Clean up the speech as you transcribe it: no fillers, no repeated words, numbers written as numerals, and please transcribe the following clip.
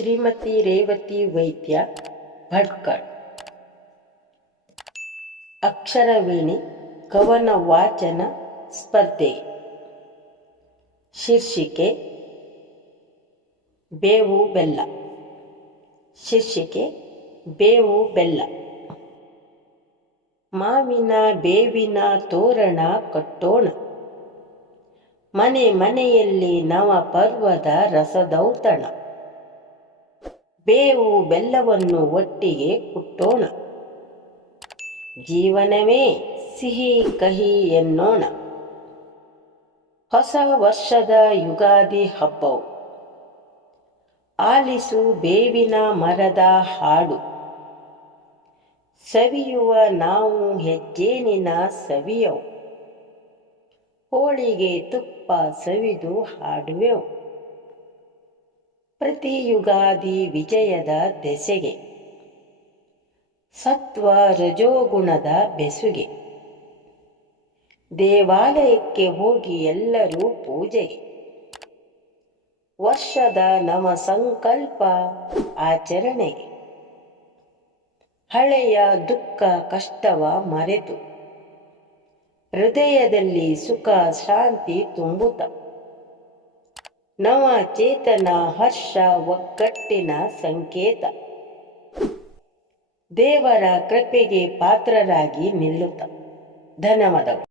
ಶ್ರೀಮತಿ ರೇವತಿ ವೈದ್ಯ ಭಟ್ಕಳ. ಅಕ್ಷರವೀಣೆ ಕವನ ವಾಚನ ಸ್ಪರ್ಧೆ. ಶೀರ್ಷಿಕೆ ಬೇವು ಬೆಲ್ಲ. ಶೀರ್ಷಿಕೆ ಬೇವು ಬೆಲ್ಲ. ಮಾವಿನ ಬೇವಿನ ತೋರಣ ಕಟ್ಟೋಣ, ಮನೆ ಮನೆಯಲ್ಲಿ ನವ ಪರ್ವದ ರಸದೌತಣ. ಬೇವು ಬೆಲ್ಲವನ್ನು ಒಟ್ಟಿಗೆ ಕುಟ್ಟೋಣ, ಜೀವನವೇ ಸಿಹಿ ಕಹಿ ಎನ್ನೋಣ. ಹೊಸ ವರ್ಷದ ಯುಗಾದಿ ಹಬ್ಬವು, ಆಲಿಸು ಬೇವಿನ ಮರದ ಹಾಡು. ಸವಿಯುವ ನಾವು ಹೆಜ್ಜೇನಿನ ಸವಿಯವು, ಹೋಳಿಗೆ ತುಪ್ಪ ಸವಿದು ಹಾಡುವೆವು. ಪ್ರತಿ ಯುಗಾದಿ ವಿಜಯದ ದೆಸೆಗೆ, ಸತ್ವ ರಜೋಗುಣದ ಬೆಸುಗೆ. ದೇವಾಲಯಕ್ಕೆ ಹೋಗಿ ಎಲ್ಲರೂ ಪೂಜೆಗೆ, ವರ್ಷದ ನವ ಸಂಕಲ್ಪ ಆಚರಣೆಗೆ. ಹಳೆಯ ದುಃಖ ಕಷ್ಟವ ಮರೆತು, ಹೃದಯದಲ್ಲಿ ಸುಖ ಶಾಂತಿ ತುಂಬುತ್ತ. ನವ ಚೇತನ ಹರ್ಷ ಒಗ್ಗಟ್ಟಿನ ಸಂಕೇತ, ದೇವರ ಕೃಪೆಗೆ ಪಾತ್ರರಾಗಿ ನಿಲ್ಲುತ್ತ. ಧನ್ಯವಾದಗಳು.